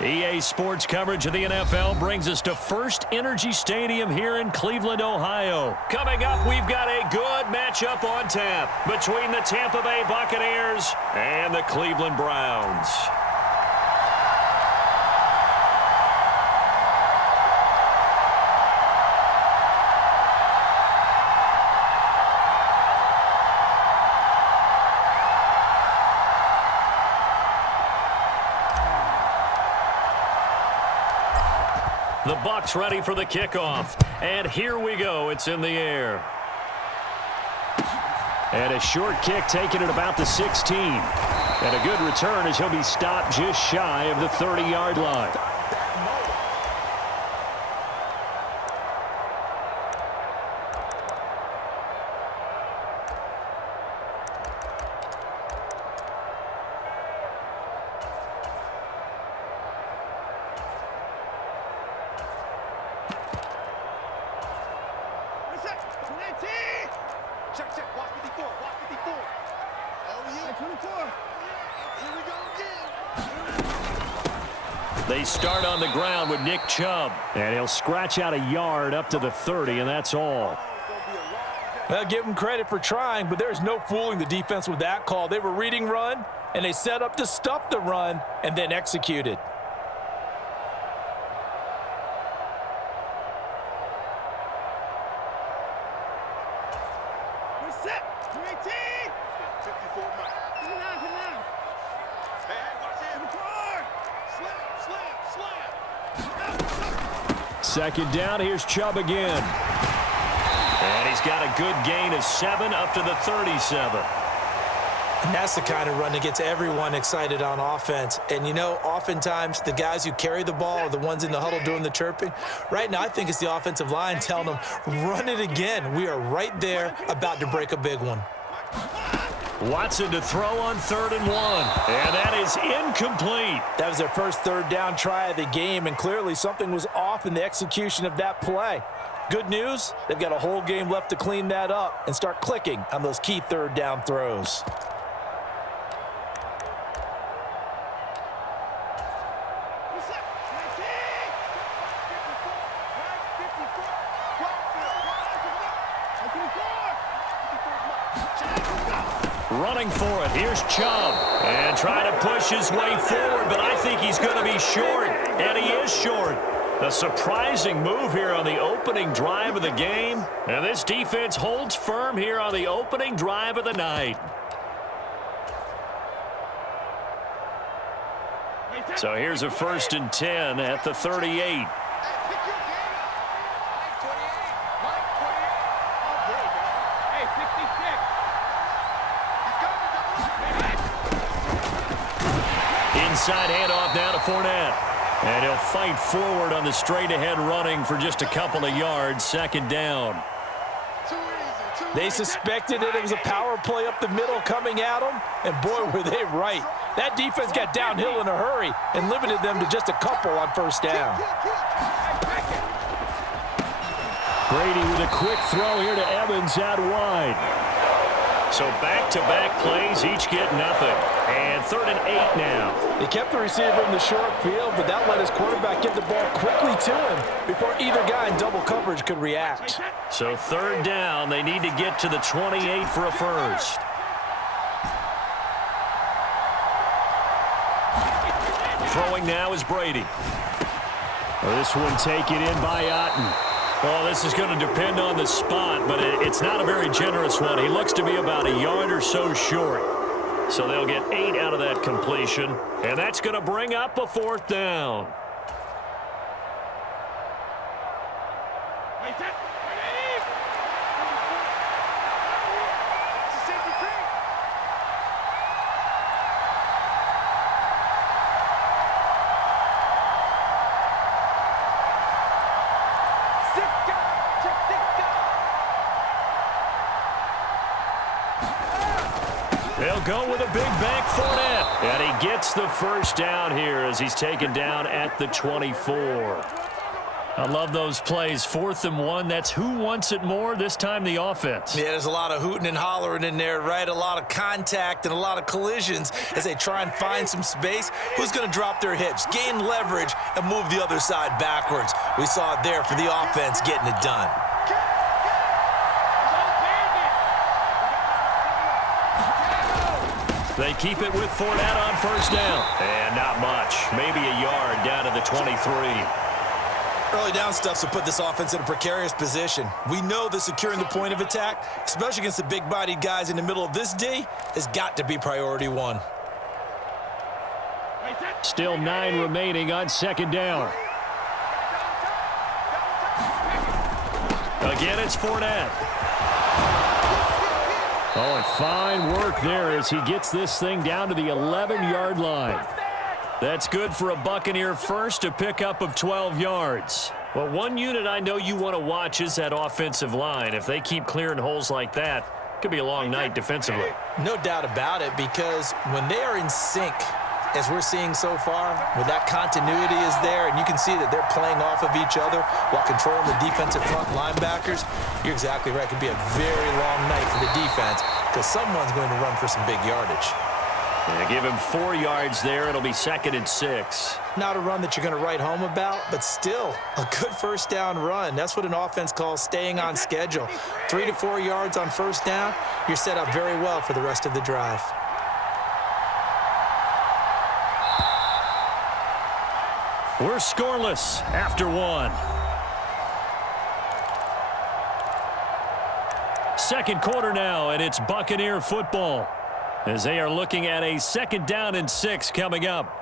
EA Sports coverage of the NFL brings us to First Energy Stadium here in Cleveland, Ohio. Coming up, we've got a good matchup on tap between the Tampa Bay Buccaneers and the Cleveland Browns. The Bucs ready for the kickoff. And here we go. It's in the air. And a short kick taken at about the 16. And a good return as he'll be stopped just shy of the 30-yard line. They start on the ground with Nick Chubb. And he'll scratch out a yard up to the 30, and that's all. Well, give him credit for trying, but there's no fooling the defense with that call. They were reading run, and they set up to stuff the run and then executed. Second down, here's Chubb again. And he's got a good gain of 7 up to the 37. And that's the kind of run that gets everyone excited on offense. And, you know, oftentimes the guys who carry the ball are the ones in the huddle doing the chirping. Right now, I think it's the offensive line telling them, run it again. We are right there about to break a big one. Watson to throw on 3rd and 1. And that is incomplete. That was their first third down try of the game, and clearly something was off in the execution of that play. Good news, they've got a whole game left to clean that up and start clicking on those key third down throws. Running for it. Here's Chubb. And trying to push his way forward, but I think he's going to be short. And he is short. A surprising move here on the opening drive of the game. And this defense holds firm here on the opening drive of the night. So here's a 1st and 10 at the 38. Inside handoff now to Fournette. And he'll fight forward on the straight-ahead running for just a couple of yards. 2nd down. They suspected it was a power play up the middle coming at them, and boy, were they right. That defense got downhill in a hurry and limited them to just a couple on 1st down. Brady with a quick throw here to Evans out wide. So back-to-back plays, each get nothing. And 3rd and 8 now. They kept the receiver in the short field, but that let his quarterback get the ball quickly to him before either guy in double coverage could react. So 3rd down, they need to get to the 28 for a first. Throwing now is Brady. This one taken in by Otten. Well, this is going to depend on the spot, but it's not a very generous one. He looks to be about a yard or so short. So they'll get 8 out of that completion, and that's going to bring up a 4th down. They'll go with a big bank Fournette. And he gets the 1st down here as he's taken down at the 24. I love those plays. 4th and 1. That's who wants it more. This time the offense. Yeah, there's a lot of hooting and hollering in there, right? A lot of contact and a lot of collisions as they try and find some space. Who's going to drop their hips, gain leverage, and move the other side backwards? We saw it there for the offense getting it done. They keep it with Fournette on 1st down. And not much. Maybe a yard down to the 23. Early down stuff will put this offense in a precarious position. We know that securing the point of attack, especially against the big-bodied guys in the middle of this D, has got to be priority one. Still 9 remaining on 2nd down. Again, it's Fournette. Oh, and fine work there as he gets this thing down to the 11-yard line. That's good for a Buccaneer first, a pickup of 12 yards. Well, one unit I know you want to watch is that offensive line. If they keep clearing holes like that, it could be a long night defensively. No doubt about it, because when they are in sync, as we're seeing so far, when that continuity is there and you can see that they're playing off of each other while controlling the defensive front linebackers, you're exactly right. It could be a very long night for the defense because someone's going to run for some big yardage. Yeah, give him 4 yards there. It'll be 2nd and 6. Not a run that you're going to write home about, but still a good 1st down run. That's what an offense calls staying on schedule. 3 to 4 yards on 1st down, you're set up very well for the rest of the drive. We're scoreless after 1. 2nd quarter now, and it's Buccaneer football as they are looking at a 2nd down and 6 coming up.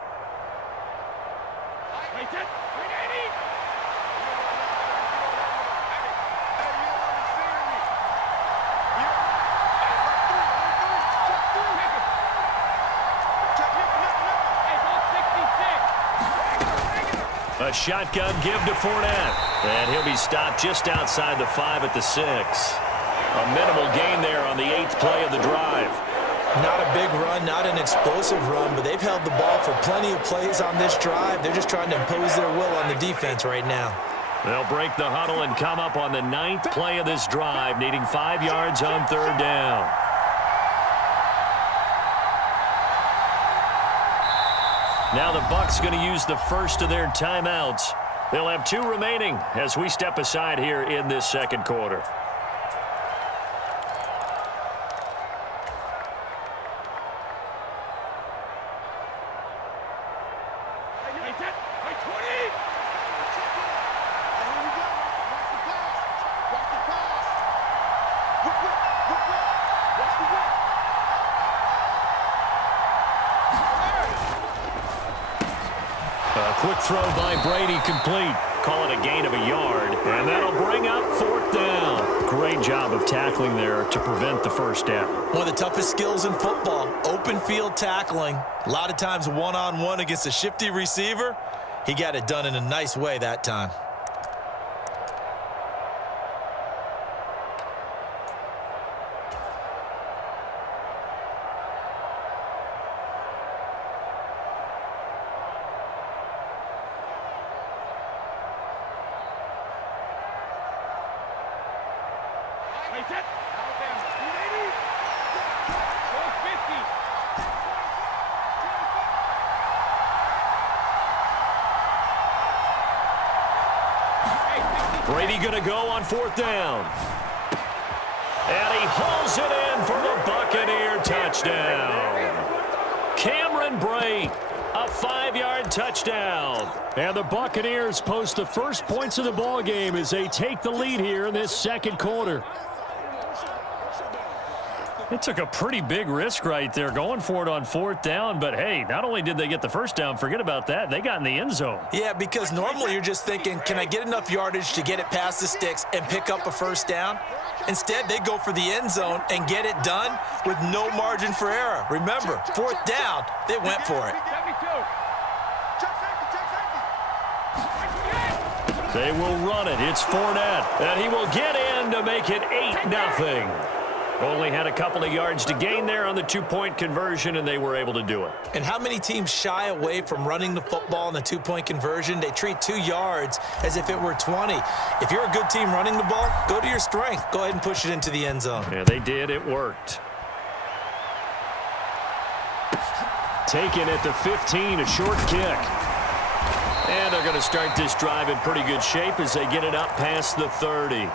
A shotgun give to Fournette. And he'll be stopped just outside the 5 at the 6. A minimal gain there on the 8th play of the drive. Not a big run, not an explosive run, but they've held the ball for plenty of plays on this drive. They're just trying to impose their will on the defense right now. They'll break the huddle and come up on the 9th play of this drive, needing 5 yards on 3rd down. Now the Bucs going to use the first of their timeouts. They'll have 2 remaining as we step aside here in this 2nd quarter. Quick throw by Brady complete. Call it a gain of a yard, and that'll bring up 4th down. Great job of tackling there to prevent the 1st down. One of the toughest skills in football, open field tackling. A lot of times one-on-one against a shifty receiver. He got it done in a nice way that time. Brady going to go on 4th down. And he hauls it in for the Buccaneer touchdown. Cameron Brate, a 5-yard touchdown. And the Buccaneers post the first points of the ball game as they take the lead here in this 2nd quarter. It took a pretty big risk right there going for it on 4th down, but hey, not only did they get the 1st down, forget about that, they got in the end zone. Yeah, because normally you're just thinking, can I get enough yardage to get it past the sticks and pick up a 1st down? Instead, they go for the end zone and get it done with no margin for error. Remember, 4th down, they went for it. They will run it. It's Fournette, and he will get in to make it 8-0. Only had a couple of yards to gain there on the two-point conversion, and they were able to do it. And how many teams shy away from running the football in the two-point conversion? They treat 2 yards as if it were 20. If you're a good team running the ball, go to your strength. Go ahead and push it into the end zone. Yeah, they did. It worked. Taken at the 15, a short kick. And they're going to start this drive in pretty good shape as they get it up past the 30.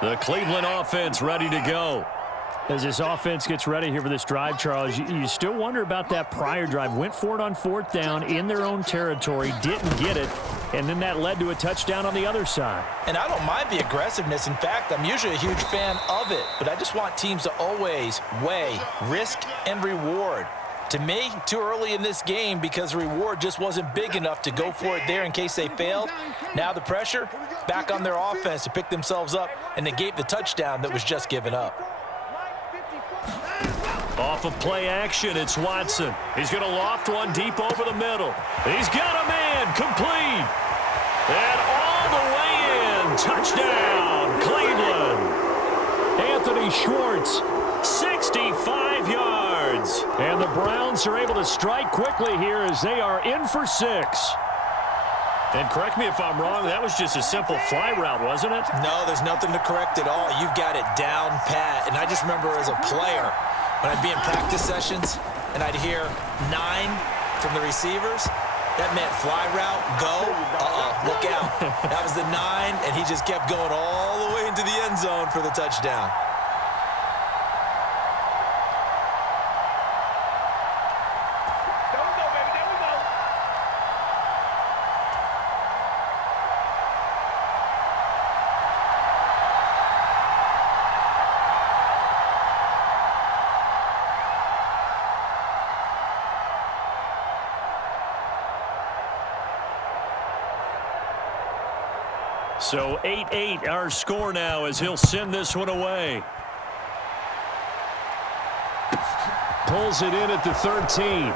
The Cleveland offense ready to go. As this offense gets ready here for this drive, Charles, you still wonder about that prior drive. Went for it on 4th down in their own territory, didn't get it, and then that led to a touchdown on the other side. And I don't mind the aggressiveness. In fact, I'm usually a huge fan of it, but I just want teams to always weigh risk and reward. To me, too early in this game because the reward just wasn't big enough to go for it there in case they failed. Now the pressure back on their offense to pick themselves up and negate the touchdown that was just given up. Off of play action, it's Watson. He's going to loft one deep over the middle. He's got a man, complete. And all the way in, touchdown, Cleveland. Anthony Schwartz, 65 yards. And the Browns are able to strike quickly here as they are in for 6. And correct me if I'm wrong, that was just a simple fly route, wasn't it? No, there's nothing to correct at all. You've got it down pat. And I just remember as a player, when I'd be in practice sessions and I'd hear 9 from the receivers, that meant fly route, go, look out. That was the 9, and he just kept going all the way into the end zone for the touchdown. So 8-8 our score now as he'll send this one away. Pulls it in at the 13.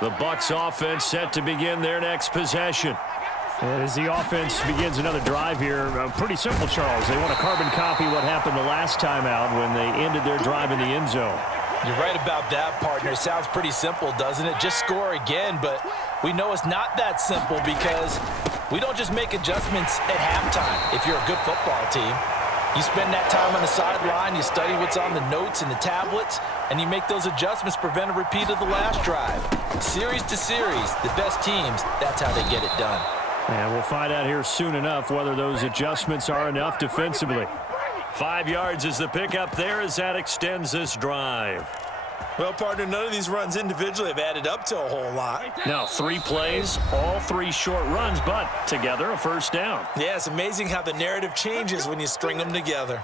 The Bucs offense set to begin their next possession. And as the offense begins another drive here, pretty simple, Charles. They want to carbon copy what happened the last time out when they ended their drive in the end zone. You're right about that, partner. It sounds pretty simple, doesn't it? Just score again, but we know it's not that simple because we don't just make adjustments at halftime if you're a good football team. You spend that time on the sideline, you study what's on the notes and the tablets, and you make those adjustments, prevent a repeat of the last drive. Series to series, the best teams, that's how they get it done. And we'll find out here soon enough whether those adjustments are enough defensively. 5 yards is the pickup there as that extends this drive. Well, partner, none of these runs individually have added up to a whole lot. Now 3 plays, all 3 short runs, but together a first down. Yeah, it's amazing how the narrative changes when you string them together.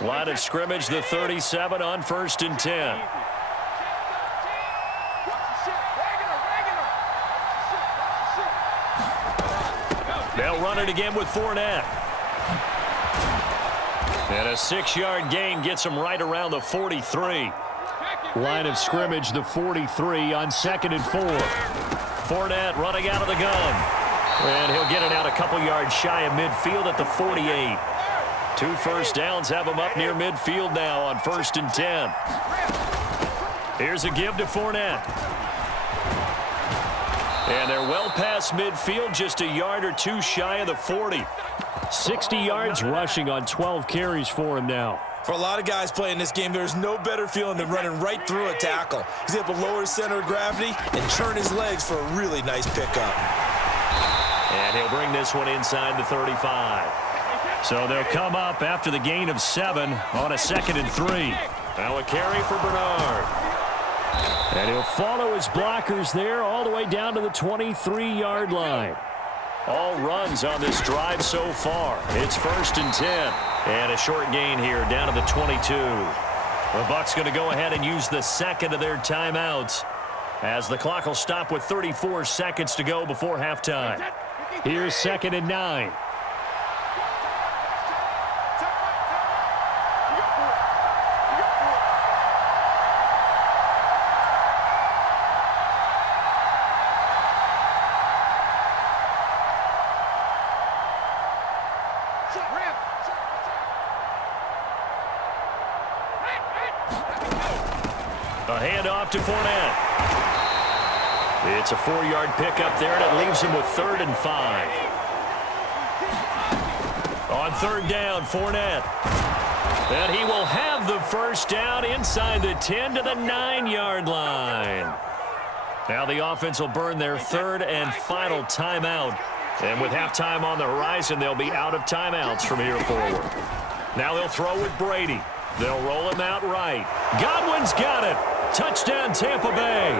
Line of scrimmage, the 37 on 1st and 10. They'll run it again with Fournette. And a 6-yard gain gets him right around the 43. Line of scrimmage, the 43 on 2nd and 4. Fournette running out of the gun. And he'll get it out a couple yards shy of midfield at the 48. 2 first downs have him up near midfield now on 1st and 10. Here's a give to Fournette. And they're well past midfield, just a yard or 2 shy of the 40. 60 yards rushing on 12 carries for him now. For a lot of guys playing this game, there's no better feeling than running right through a tackle. He's able to lower his center of gravity and turn his legs for a really nice pickup. And he'll bring this one inside the 35. So they'll come up after the gain of 7 on a 2nd and 3. Now a carry for Bernard. And he'll follow his blockers there all the way down to the 23-yard line. All runs on this drive so far. It's 1st and 10. And a short gain here down to the 22. The Bucs going to go ahead and use the second of their timeouts as the clock will stop with 34 seconds to go before halftime. Here's 2nd and 9. A handoff to Fournette. It's a 4-yard pickup there, and it leaves him with 3rd and 5. On 3rd down, Fournette. And he will have the first down inside the 10 to the 9-yard line. Now the offense will burn their 3rd and final timeout. And with halftime on the horizon, they'll be out of timeouts from here forward. Now they'll throw with Brady. They'll roll him out right. Godwin's got it. Touchdown, Tampa Bay.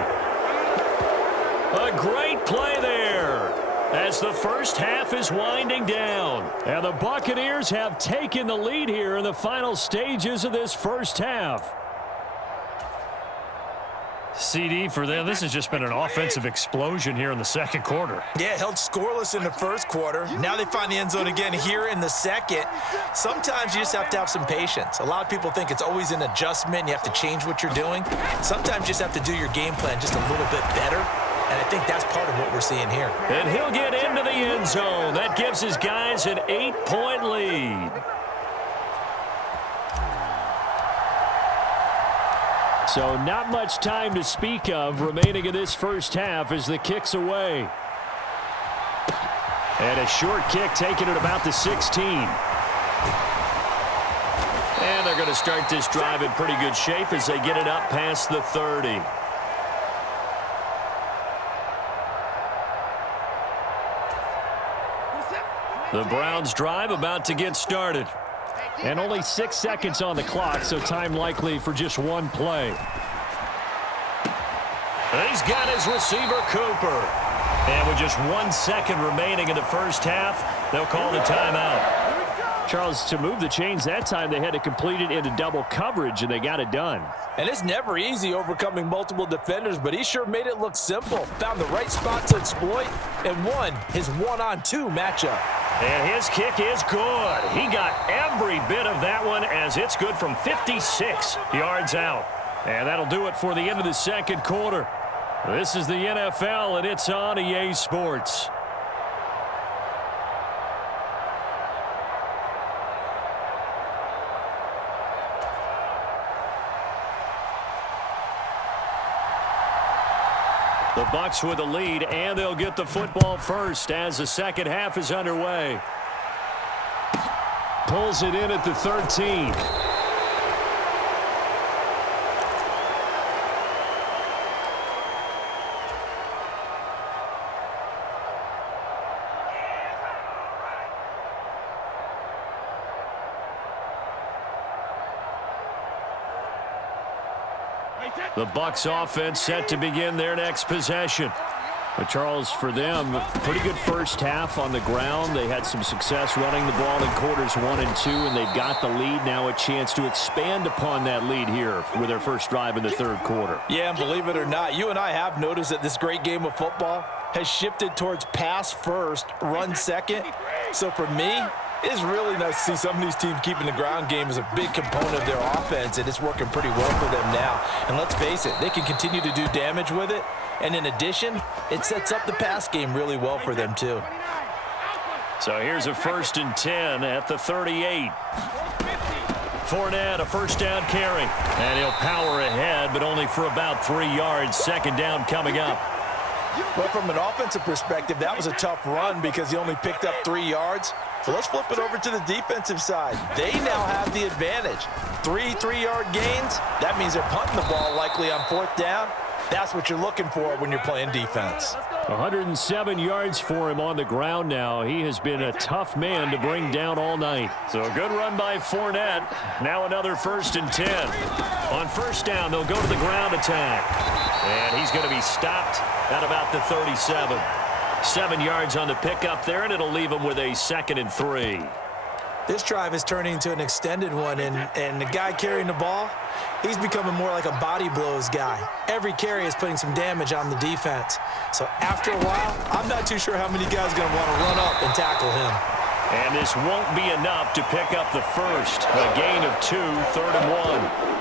A great play there as the first half is winding down. And the Buccaneers have taken the lead here in the final stages of this first half. CD for them, this has just been an offensive explosion here in the second quarter. Yeah, held scoreless in the first quarter. Now they find the end zone again here in the second. Sometimes you just have to have some patience. A lot of people think it's always an adjustment. You have to change what you're doing. Sometimes you just have to do your game plan just a little bit better. And I think that's part of what we're seeing here. And he'll get into the end zone. That gives his guys an 8-point lead. So not much time to speak of remaining in this first half as the kick's away. And a short kick taken at about the 16. And they're going to start this drive in pretty good shape as they get it up past the 30. The Browns drive about to get started. And only 6 seconds on the clock, so time likely for just one play. And he's got his receiver, Cooper. And with just 1 second remaining in the first half, they'll call the timeout. Charles, to move the chains that time, they had to complete it into double coverage, and they got it done. And it's never easy overcoming multiple defenders, but he sure made it look simple. Found the right spot to exploit and won his 1-on-2 matchup. And his kick is good. He got every bit of that one as it's good from 56 yards out. And that'll do it for the end of the second quarter. This is the NFL, and it's on EA Sports. The Bucs with the lead, and they'll get the football first as the second half is underway. Pulls it in at the 13. The Bucs offense set to begin their next possession. But Charles, for them, pretty good first half on the ground. They had some success running the ball in quarters 1 and 2, and they've got the lead now, a chance to expand upon that lead here with their first drive in the third quarter. Yeah, and believe it or not, you and I have noticed that this great game of football has shifted towards pass first, run second. So for me, it's really nice to see some of these teams keeping the ground game as a big component of their offense, and it's working pretty well for them now. And let's face it, they can continue to do damage with it. And in addition, it sets up the pass game really well for them too. So here's a 1st and 10 at the 38. Fournette, a first down carry. And he'll power ahead, but only for about 3 yards. Second down coming up. Well, from an offensive perspective, that was a tough run because he only picked up 3 yards. So let's flip it over to the defensive side. They now have the advantage. 3-3-yard gains. That means they're punting the ball likely on 4th down. That's what you're looking for when you're playing defense. 107 yards for him on the ground now. He has been a tough man to bring down all night. So a good run by Fournette. Now another 1st and 10. On first down, they'll go to the ground attack. And he's going to be stopped at about the 37. 7 yards on the pickup there, and it'll leave them with a 2nd and 3. This drive is turning into an extended one, and the guy carrying the ball, he's becoming more like a body blows guy. Every carry is putting some damage on the defense. So after a while, I'm not too sure how many guys are going to want to run up and tackle him. And this won't be enough to pick up the first. A gain of 2, 3rd and 1.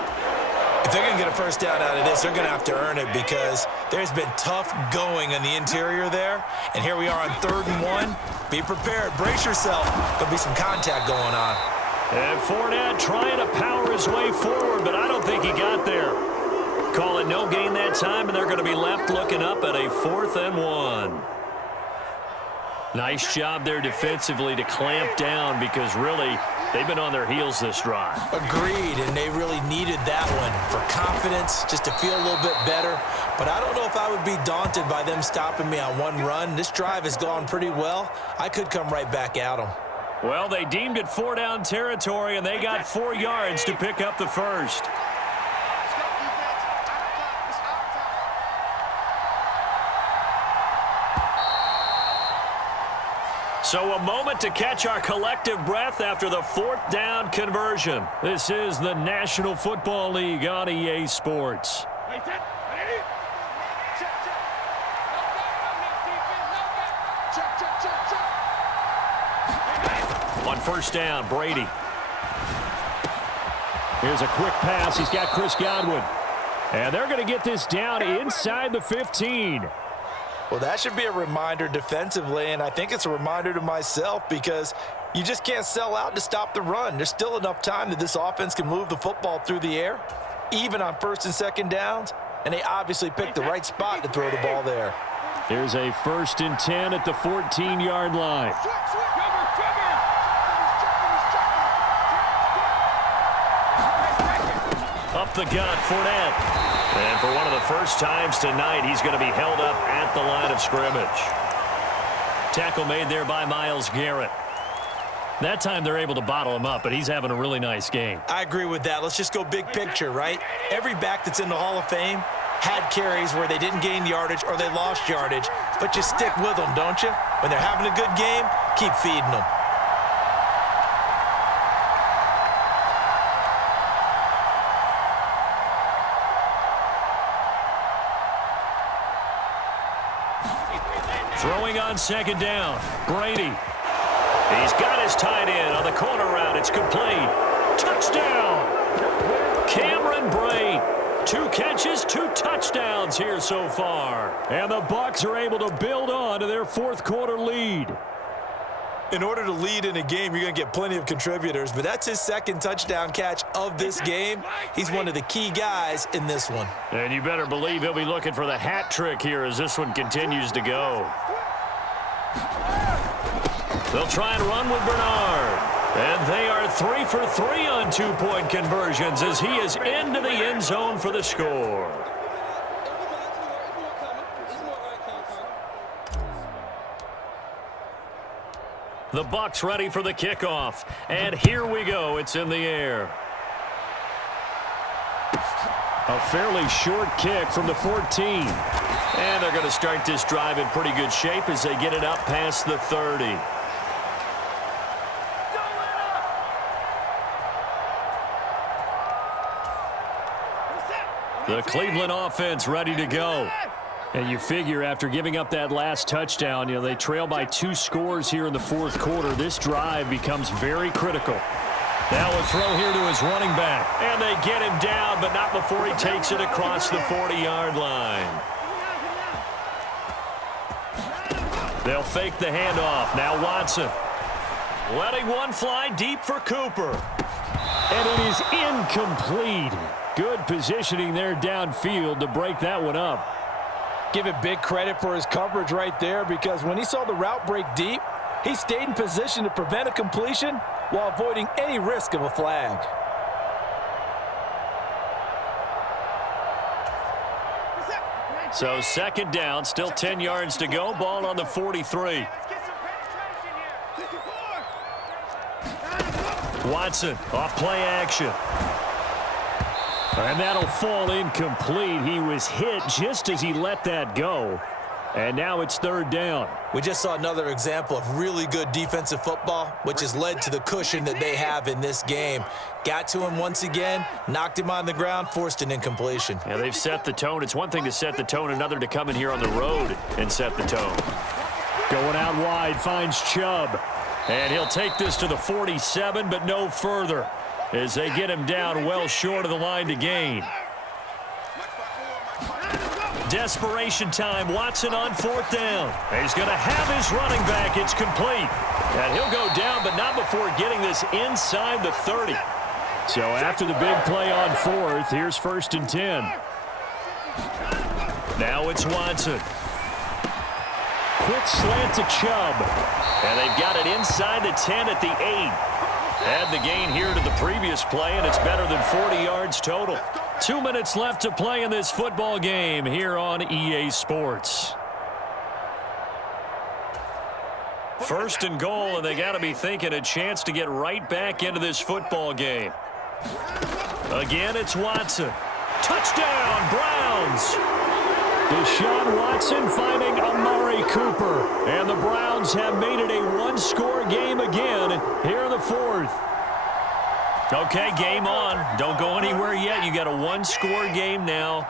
If they're going to get a first down out of this, they're going to have to earn it because there's been tough going in the interior there. And here we are on 3rd and 1. Be prepared. Brace yourself. There'll be some contact going on. And Fournette trying to power his way forward, but I don't think he got there. Call it no gain that time, and they're going to be left looking up at a 4th and 1. Nice job there defensively to clamp down because really they've been on their heels this drive. Agreed, and they really needed that one for confidence, just to feel a little bit better. But I don't know if I would be daunted by them stopping me on one run. This drive has gone pretty well. I could come right back at them. Well, they deemed it 4-down territory, and they got 4 yards to pick up the first. So a moment to catch our collective breath after the 4th down conversion. This is the National Football League on EA Sports. On 1st down, Brady. Here's a quick pass. He's got Chris Godwin. And they're going to get this down inside the 15. Well, that should be a reminder defensively, and I think it's a reminder to myself because you just can't sell out to stop the run. There's still enough time that this offense can move the football through the air, even on 1st and 2nd downs, and they obviously picked the right spot to throw the ball there. Here's a 1st and 10 at the 14-yard line. Up the gut, Fournette. And for one of the first times tonight, he's going to be held up at the line of scrimmage. Tackle made there by Myles Garrett. That time they're able to bottle him up, but he's having a really nice game. I agree with that. Let's just go big picture, right? Every back that's in the Hall of Fame had carries where they didn't gain yardage or they lost yardage, but you stick with them, don't you? When they're having a good game, keep feeding them. Throwing on 2nd down, Brady. He's got his tight end on the corner route. It's complete. Touchdown! Cameron Brate. 2 catches, 2 touchdowns here so far. And the Bucs are able to build on to their 4th quarter lead. In order to lead in a game, you're going to get plenty of contributors, but that's his 2nd touchdown catch of this game. He's one of the key guys in this one. And you better believe he'll be looking for the hat trick here as this one continues to go. They'll try and run with Bernard. And they are 3 for 3 on 2-point conversions as he is into the end zone for the score. The Bucs ready for the kickoff. And here we go. It's in the air. A fairly short kick from the 14. And they're going to start this drive in pretty good shape as they get it up past the 30. The Cleveland offense ready to go. And you figure after giving up that last touchdown, they trail by 2 scores here in the 4th quarter. This drive becomes very critical. Now a throw here to his running back. And they get him down, but not before he takes it across the 40-yard line. They'll fake the handoff. Now Watson. Letting one fly deep for Cooper. And it is incomplete. Good positioning there downfield to break that one up. Give it big credit for his coverage right there because when he saw the route break deep, he stayed in position to prevent a completion while avoiding any risk of a flag. So 2nd down, still 10 yards to go. Ball on the 43. Watson off play action. And that'll fall incomplete. He was hit just as he let that go. And now it's third down. We just saw another example of really good defensive football, which has led to the cushion that they have in this game. Got to him once again, knocked him on the ground, forced an incompletion. Yeah, they've set the tone. It's one thing to set the tone, another to come in here on the road and set the tone. Going out wide, finds Chubb. And he'll take this to the 47, but no further, as they get him down well short of the line to gain. Desperation time. Watson on fourth down. He's going to have his running back. It's complete. And he'll go down, but not before getting this inside the 30. So after the big play on fourth, here's first and 10. Now it's Watson. Quick slant to Chubb. And they've got it inside the 10 at the 8. Add the gain here to the previous play, and it's better than 40 yards total. 2 minutes left to play in this football game here on EA Sports. First and goal, and they got to be thinking a chance to get right back into this football game. Again, it's Watson. Touchdown, Browns! Deshaun Watson finding Amari Cooper. And the Browns have made it a one-score game again here in the fourth. Okay, game on. Don't go anywhere yet. You got a one-score game now.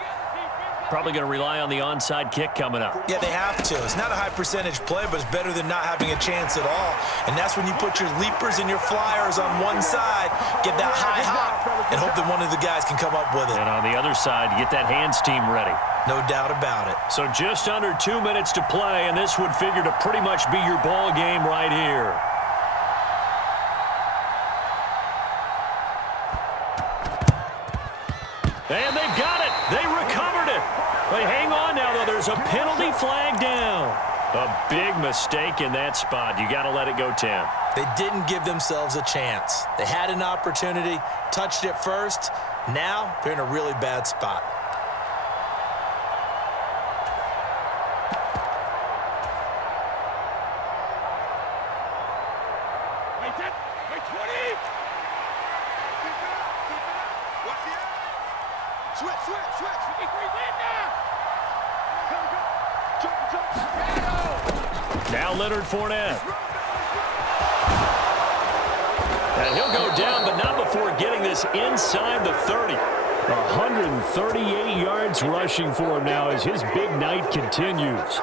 Probably going to rely on the onside kick coming up. Yeah, they have to. It's not a high-percentage play, but it's better than not having a chance at all. And that's when you put your leapers and your flyers on one side, get that high hop, and hope that one of the guys can come up with it. And on the other side, get that hands team ready. No doubt about it. So just under 2 minutes to play, and this would figure to pretty much be your ball game right here. And they've got it. They recovered it. But hang on now, though. There's a penalty flag down. A big mistake in that spot. You got to let it go 10. They didn't give themselves a chance. They had an opportunity, touched it first. Now they're in a really bad spot. Now Leonard Fournette. And he'll go down, but not before getting this inside the 30. 138 yards rushing for him now as his big night continues.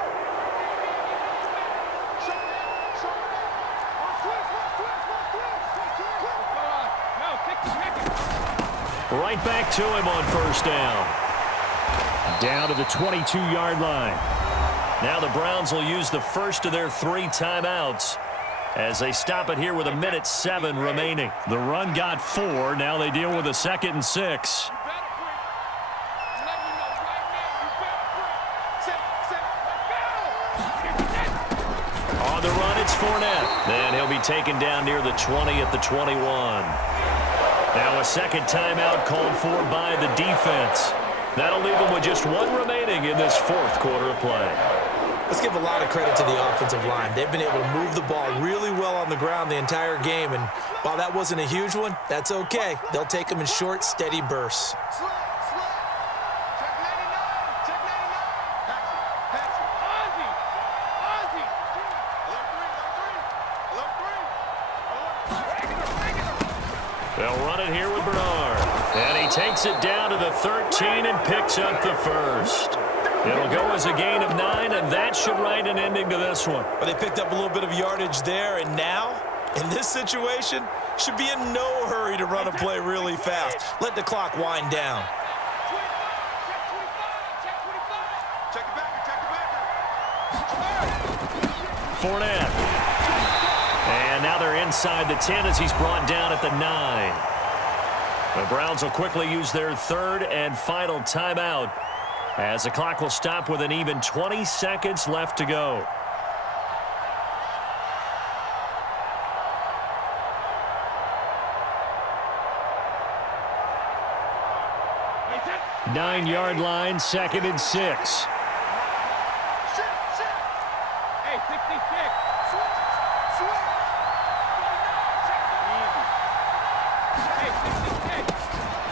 Right back to him on first down. Down to the 22-yard line. Now the Browns will use the first of their 3 timeouts as they stop it here with 1:07 remaining. The run got 4. Now they deal with a 2nd and 6. On the run, it's Fournette. Then he'll be taken down near the 20 at the 21. Now a second timeout called for by the defense. That'll leave them with just 1 remaining in this fourth quarter of play. Let's give a lot of credit to the offensive line. They've been able to move the ball really well on the ground the entire game, and while that wasn't a huge one, that's okay. They'll take them in short, steady bursts. They'll run it here with Bernard. And he takes it down to the 13 and picks up the first. It'll go as a gain of 9, and that should write an ending to this one. But they picked up a little bit of yardage there, and now, in this situation, should be in no hurry to run a play really fast. Let the clock wind down. Fournette. And now they're inside the 10 as he's brought down at the 9. The Browns will quickly use their 3rd and final timeout as the clock will stop with an even 20 seconds left to go. Nine-yard line, 2nd and 6.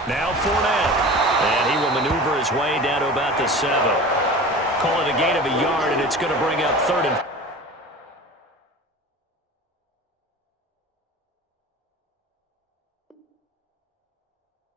Now Fournette. And he will maneuver his way down to about the 7. Call it a gain of a yard, and it's going to bring up third and